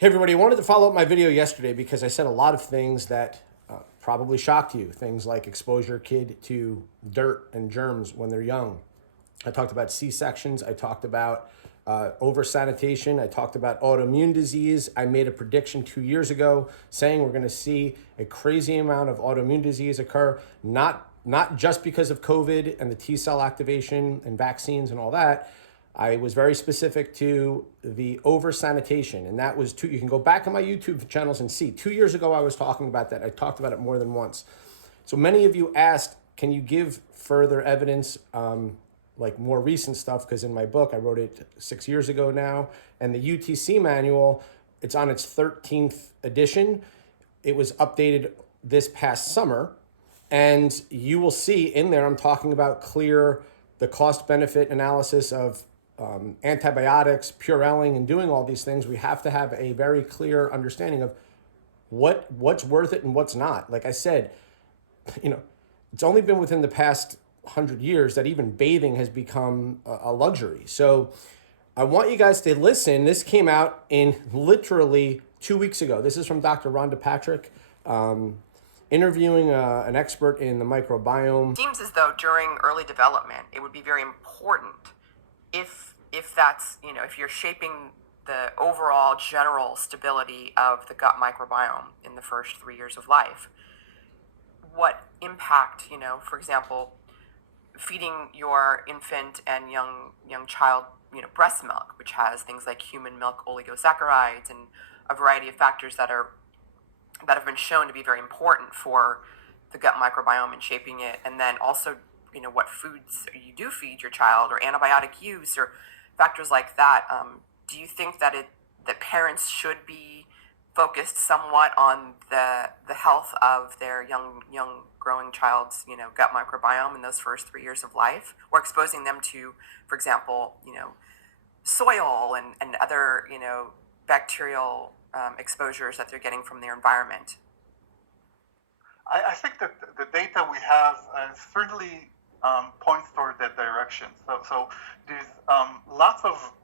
Hey everybody, I wanted to follow up my video yesterday because I said a lot of things that probably shocked you. Things like exposure kid to dirt and germs when they're young. I talked about C-sections. I talked about over sanitation. I talked about autoimmune disease. I made a prediction 2 years ago saying we're going to see a crazy amount of autoimmune disease occur, not just because of COVID and the T cell activation and vaccines and all that. I was very specific to the over sanitation, and that was you can go back on my YouTube channels and see. 2 years ago, I was talking about that. I talked about it more than once. So many of you asked, can you give further evidence, like more recent stuff? Because in my book, I wrote it 6 years ago now, and the UTC manual, it's on its 13th edition. It was updated this past summer, and you will see in there, I'm talking about the cost benefit analysis of antibiotics, Purelling, and doing all these things. We have to have a very clear understanding of what's worth it and what's not. Like I said, it's only been within the past 100 years that even bathing has become a luxury. So I want you guys to listen. This came out in literally 2 weeks ago. This is from Dr. Rhonda Patrick, interviewing an expert in the microbiome. Seems as though during early development, it would be very important if that's, if you're shaping the overall general stability of the gut microbiome in the first 3 years of life, what impact, for example, feeding your infant and young child, breast milk, which has things like human milk oligosaccharides and a variety of factors that have been shown to be very important for the gut microbiome and shaping it, and then also, what foods you do feed your child, or antibiotic use, or factors like that. Do you think that parents should be focused somewhat on the health of their young growing child's gut microbiome in those first 3 years of life, or exposing them to, for example, soil and other bacterial exposures that they're getting from their environment? I think that the data we have certainly points toward that direction. So there's lots of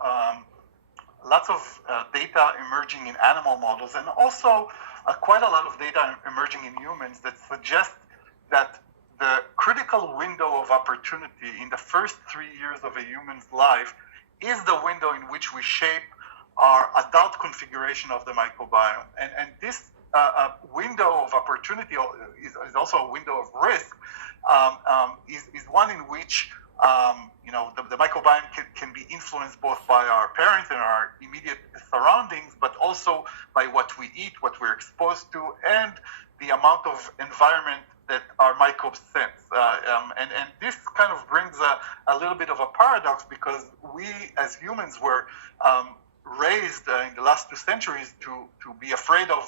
data emerging in animal models, and also quite a lot of data emerging in humans that suggest that the critical window of opportunity in the first 3 years of a human's life is the window in which we shape our adult configuration of the microbiome. And this window of opportunity is also a window of risk, is one in which the microbiome can be influenced both by our parents and our immediate surroundings, but also by what we eat, what we're exposed to, and the amount of environment that our microbes sense. And this kind of brings a little bit of a paradox, because we as humans were raised in the last 2 centuries to be afraid of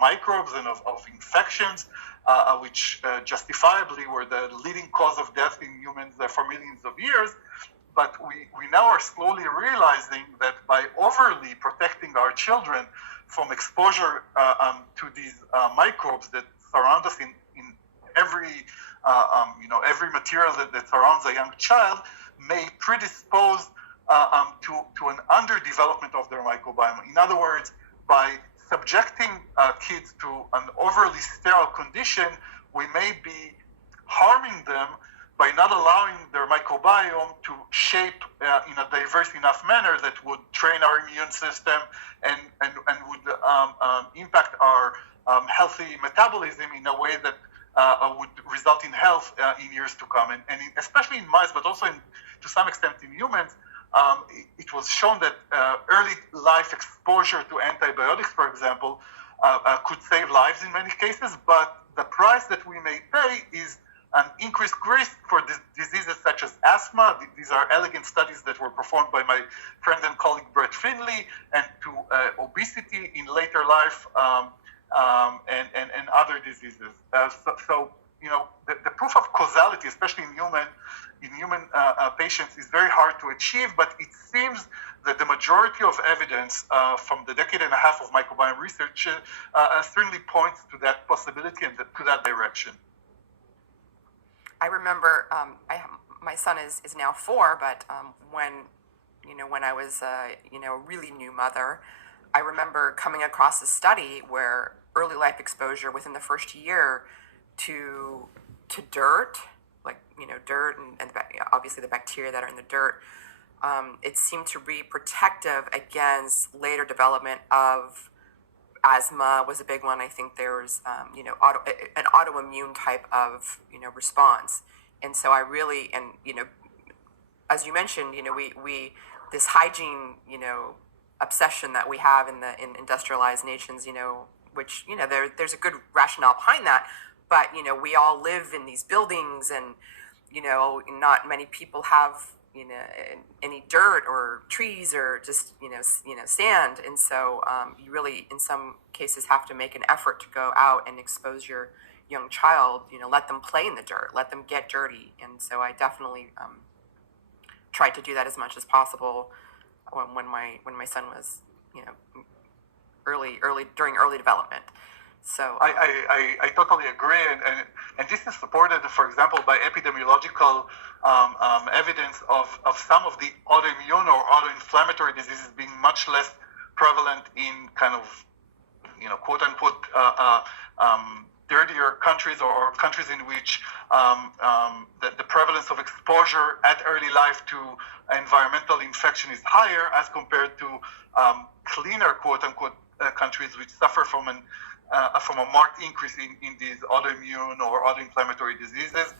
microbes and of infections, which justifiably were the leading cause of death in humans for millions of years. But we now are slowly realizing that by overly protecting our children from exposure to these microbes that surround us in every material that surrounds a young child, may predispose to an underdevelopment of their microbiome. In other words, by subjecting kids to an overly sterile condition, we may be harming them by not allowing their microbiome to shape in a diverse enough manner that would train our immune system and would impact our healthy metabolism in a way that would result in health in years to come. And especially in mice, but also to some extent in humans, it was shown that early life exposure to antibiotics, for example, could save lives in many cases, but the price that we may pay is an increased risk for diseases such as asthma. These are elegant studies that were performed by my friend and colleague Brett Finley, and to obesity in later life, and other diseases. So the proof of causality, especially in human patients, is very hard to achieve, but it seems that the majority of evidence from the decade and a half of microbiome research certainly points to that possibility and to that direction. I remember my son is now 4, but when I was a really new mother, I remember coming across a study where early life exposure within the first year to dirt, like dirt and obviously the bacteria that are in the dirt, it seemed to be protective against later development of asthma was a big one. I think there was an autoimmune type of response, and so I really as you mentioned, we this hygiene obsession that we have in industrialized nations, which there's a good rationale behind that, but we all live in these buildings, and not many people have any dirt or trees or just sand, and so you really in some cases have to make an effort to go out and expose your young child, let them play in the dirt, let them get dirty. And so I definitely tried to do that as much as possible when my son was during early development. So I totally agree, and this is supported, for example, by epidemiological evidence of some of the autoimmune or autoinflammatory diseases being much less prevalent in kind of quote unquote dirtier countries, or countries in which the prevalence of exposure at early life to environmental infection is higher as compared to cleaner quote unquote countries which suffer from a marked increase in these autoimmune or autoinflammatory diseases.